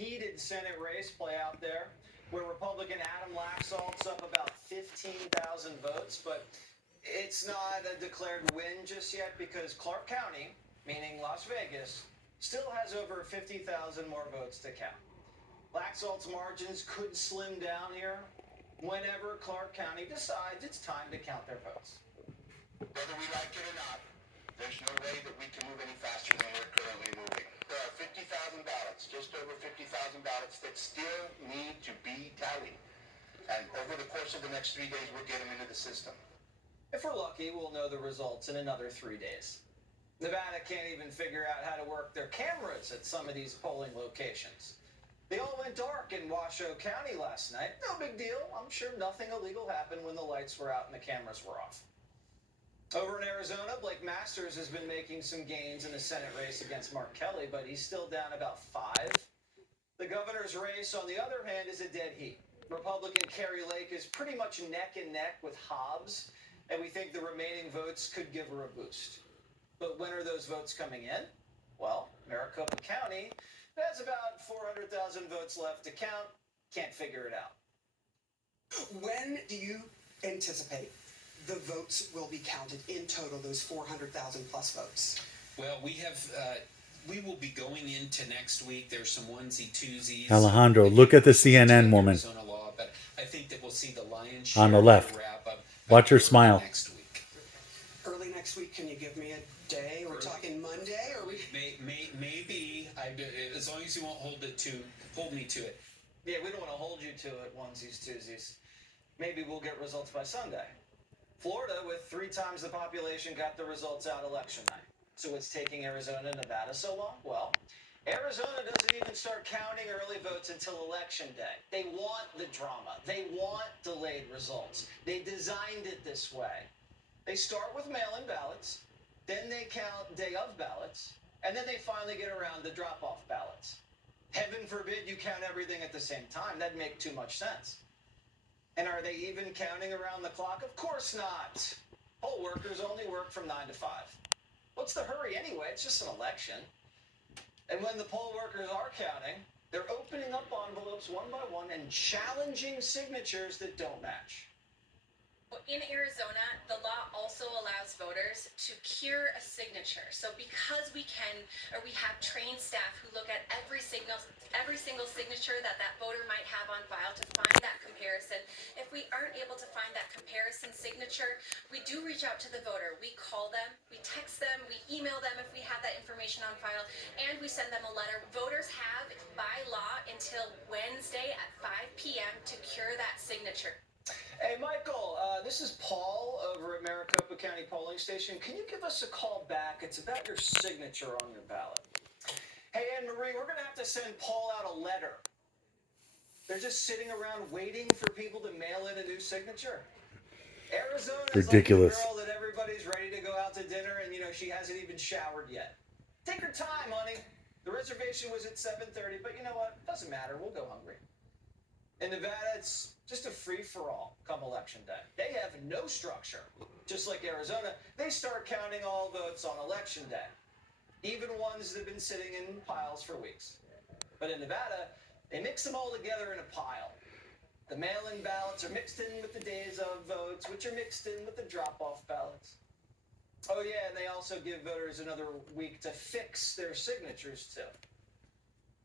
heated Senate race play out there, where Republican Adam Laxalt's up about 15,000 votes, but it's not a declared win just yet because Clark County, meaning Las Vegas, still has over 50,000 more votes to count. Laxalt's margins could slim down here whenever Clark County decides it's time to count their votes. Whether we like it or not, there's no way that we can move any faster than we're currently moving. There are 50,000 ballots, just over 50,000 ballots that still need to be tallied. And over the course of the next 3 days, we'll get them into the system. If we're lucky, we'll know the results in another 3 days. Nevada can't even figure out how to work their cameras at some of these polling locations. They all went dark in Washoe County last night. No big deal. I'm sure nothing illegal happened when the lights were out and the cameras were off. Over in Arizona, Blake Masters has been making some gains in the Senate race against Mark Kelly, but he's still down about 5. The governor's race, on the other hand, is a dead heat. Republican Kari Lake is pretty much neck and neck with Hobbs, and we think the remaining votes could give her a boost. But when are those votes coming in? Well, Maricopa County has about 400,000 votes left to count. Can't figure it out. When do you anticipate the votes will be counted in total, those 400,000 plus votes? Well, we will be going into next week. There's some onesie-twosies. Alejandro, look at the CNN woman Arizona law, but I think that we'll see the lion's share on the left. wrap up Watch her smile. next week. Early next week, can you give me a day? We're talking Monday, or we? Maybe. As long as you won't hold me to it. Yeah, we don't want to hold you to it, onesies, twosies. Maybe we'll get results by Sunday. Florida, with 3 times the population, got the results out election night. So what's taking Arizona and Nevada so long? Well, Arizona doesn't even start counting early votes until election day. They want the drama. They want delayed results. They designed it this way. They start with mail-in ballots, then they count day of ballots, and then they finally get around to drop-off ballots. Heaven forbid you count everything at the same time. That'd make too much sense. And are they even counting around the clock? Of course not. Poll workers only work from 9 to 5. What's the hurry anyway? It's just an election. And when the poll workers are counting, they're opening up envelopes one by one and challenging signatures that don't match. In Arizona, the law also allows voters to cure a signature. So because we have trained staff who look at every single signature that voter might have on file to find that comparison. If we aren't able to find that comparison signature, we do reach out to the voter. We call them, we text them, we email them if we have that information on file, and we send them a letter. Voters have, by law, until Wednesday at 5 p.m. to cure that signature. Hey, Michael, this is Paul over at Maricopa County Polling Station. Can you give us a call back? It's about your signature on your ballot. Hey, Anne-Marie, we're going to have to send Paul out a letter. They're just sitting around waiting for people to mail in a new signature. Arizona is ridiculous. like the girl that everybody's ready to go out to dinner and, she hasn't even showered yet. Take her time, honey. The reservation was at 7:30, but you know what? Doesn't matter. We'll go hungry. In Nevada, it's just a free-for-all come election day. They have no structure. Just like Arizona, they start counting all votes on election day, even ones that have been sitting in piles for weeks. But in Nevada, they mix them all together in a pile. The mail-in ballots are mixed in with the days of votes, which are mixed in with the drop-off ballots. Oh, yeah, and they also give voters another week to fix their signatures, too.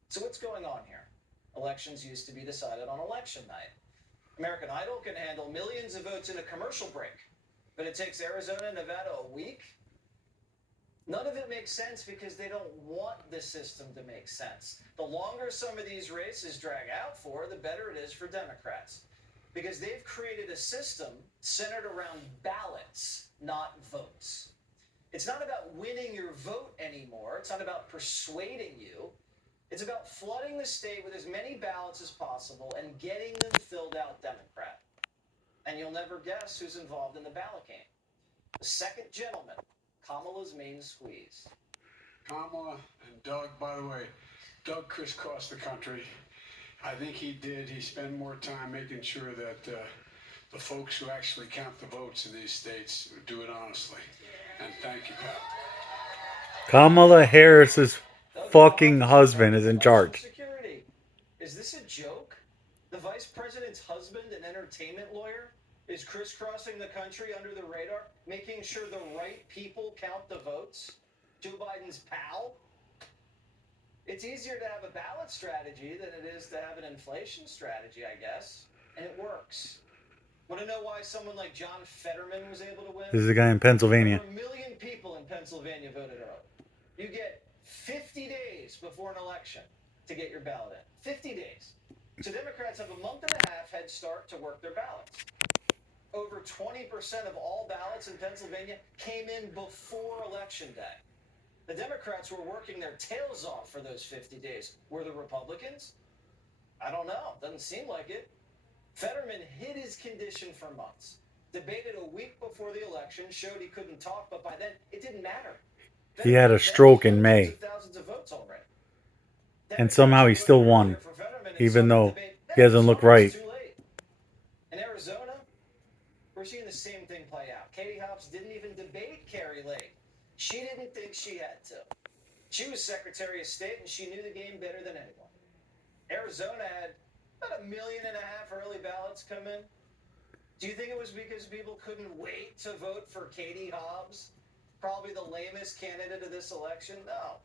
So what's going on here? Elections used to be decided on election night. American Idol can handle millions of votes in a commercial break, but it takes Arizona and Nevada a week? None of it makes sense because they don't want the system to make sense. The longer some of these races drag out for, the better it is for Democrats, because they've created a system centered around ballots, not votes. It's not about winning your vote anymore. It's not about persuading you. It's about flooding the state with as many ballots as possible and getting them filled out Democrat. And you'll never guess who's involved in the ballot game. The second gentleman, Kamala's main squeeze. Kamala and Doug, by the way, Doug crisscrossed the country. I think he spent more time making sure that the folks who actually count the votes in these states do it honestly. And thank you, pal. Kamala Harris's fucking husband is in charge. Security. entertainment lawyer is crisscrossing the country under the radar, making sure the right people count the votes? Joe Biden's pal? It's easier to have a ballot strategy than it is to have an inflation strategy, I guess. And it works. Want to know why someone like John Fetterman was able to win? This is a guy in Pennsylvania. Over 1 million people in Pennsylvania voted early. You get 50 days before an election to get your ballot in. 50 days. So Democrats have a month and a half head start to work their ballots. Over 20% of all ballots in Pennsylvania came in before Election Day. The Democrats were working their tails off for those 50 days. Were the Republicans? I don't know. Doesn't seem like it. Fetterman hid his condition for months. Debated a week before the election, showed he couldn't talk, but by then it didn't matter. He had a stroke in May. Thousands of votes already. And somehow he still won, even though he doesn't look right. In Arizona, we're seeing the same thing play out. Katie Hobbs didn't even debate Carrie Lake. She didn't think she had to. She was Secretary of State and she knew the game better than anyone. Arizona had about 1.5 million early ballots come in. Do you think it was because people couldn't wait to vote for Katie Hobbs? Probably the lamest candidate of this election? No.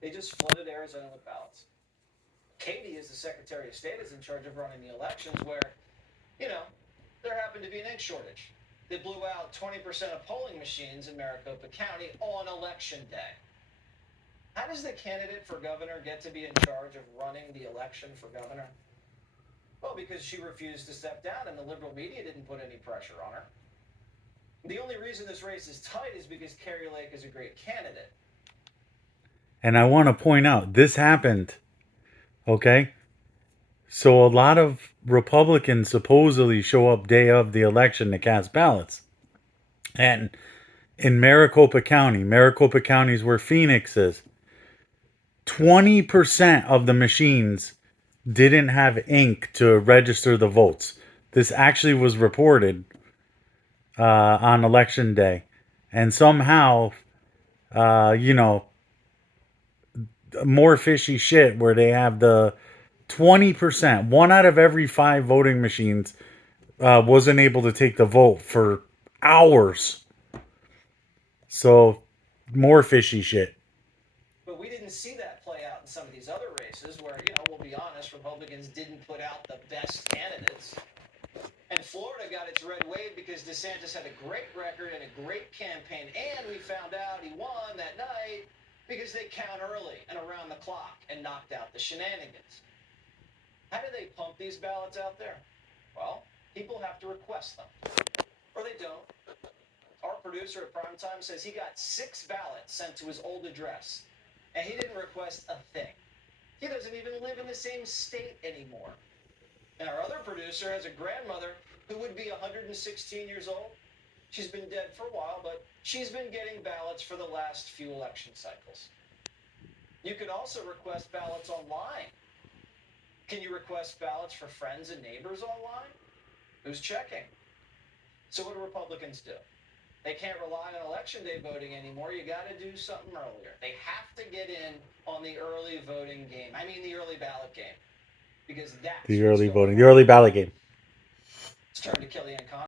They just flooded Arizona with ballots. Katie, as the Secretary of State, is in charge of running the elections where, there happened to be an ink shortage. They blew out 20% of polling machines in Maricopa County on Election Day. How does the candidate for governor get to be in charge of running the election for governor? Well, because she refused to step down and the liberal media didn't put any pressure on her. The only reason this race is tight is because Carrie Lake is a great candidate. And I want to point out, this happened, okay? So a lot of Republicans supposedly show up day of the election to cast ballots. And in Maricopa County is where Phoenix is, 20% of the machines didn't have ink to register the votes. This actually was reported on Election Day. And somehow, more fishy shit where they have the 20%, 1 out of every 5 voting machines wasn't able to take the vote for hours. So, more fishy shit. But we didn't see that play out in some of these other races where, we'll be honest, Republicans didn't put out the best candidates. And Florida got its red wave because DeSantis had a great record and a great campaign. And we found out he won that night because they count early and around the clock and knocked out the shenanigans. How do they pump these ballots out there? Well, people have to request them. Or they don't. Our producer at Primetime says he got 6 ballots sent to his old address. And he didn't request a thing. He doesn't even live in the same state anymore. And our other producer has a grandmother who would be 116 years old. She's been dead for a while, but she's been getting ballots for the last few election cycles. You can also request ballots online. Can you request ballots for friends and neighbors online? Who's checking? So what do Republicans do? They can't rely on Election Day voting anymore. You got to do something earlier. They have to get in on the early voting game. I mean the early ballot game. Because that's The early ballot game. It's turned to Kellyanne Conway.